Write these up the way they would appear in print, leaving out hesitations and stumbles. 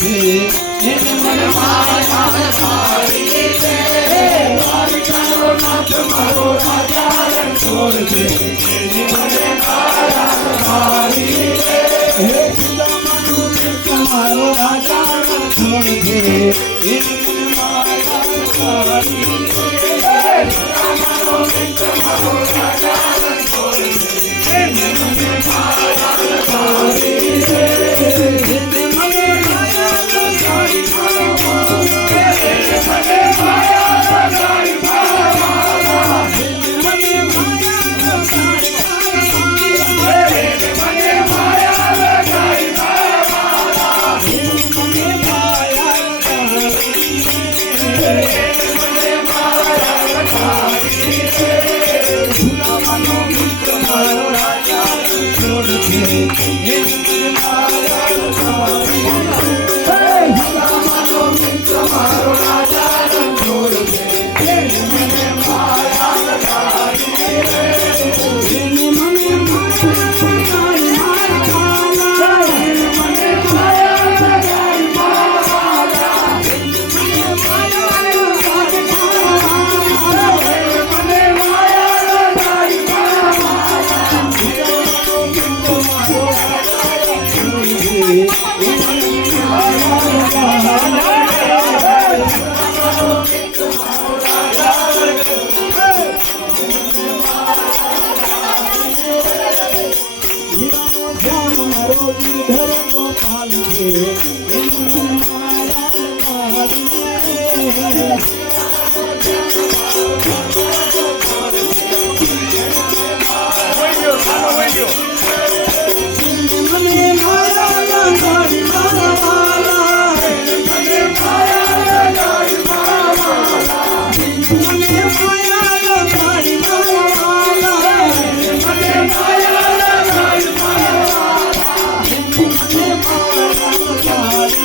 છે એને મને માયા પાડી છે દ્વારિકાનો નાથ મારો રાજા રણછોડ છે એને મને માયા પાડી છે હે સુદામાનો મિત્ર મારો રાજા રણછોડ છે એને મને માયા પાડી છે સુદામાનો મિત્ર મારો રાજા રણછોડ છે એને મને માયા પાડી છે એને મને માયા લગાડી મારા એને મને માયા લગાડી મારા એને મને માયા લગાડી મારા એને મને માયા લગાડી મારા એને મને માયા લગાડી એને મને માયા લગાડી સુદામાનો મિત્ર મારો રાજા રણછોડ છે એને મને માયા લગાડી સુદામાનો મિત્ર મારો રાજા રણછોડ છે એને મને માયા લગાડી એને મને માયા લગાડી મારા એને મને માયા લગાડી મારા એને મને માયા લગાડી મારા એને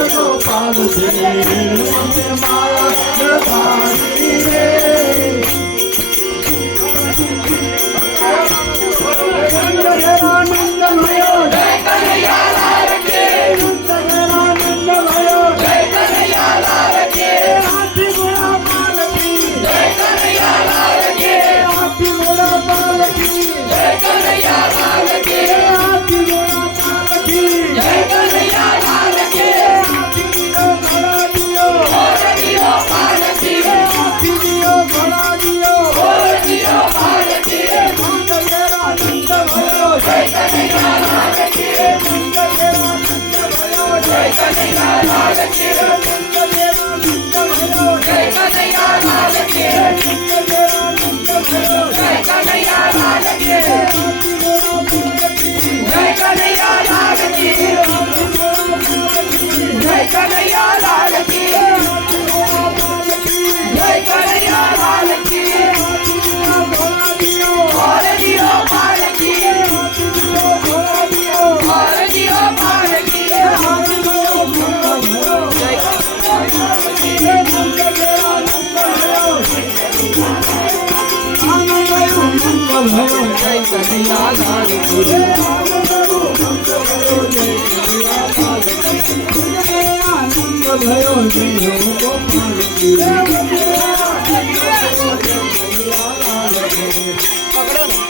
મને માયા લગાડી મારા સુદામાનો મિત્ર મારો રાજા રણછોડ છે એને મને માયા પકડો ને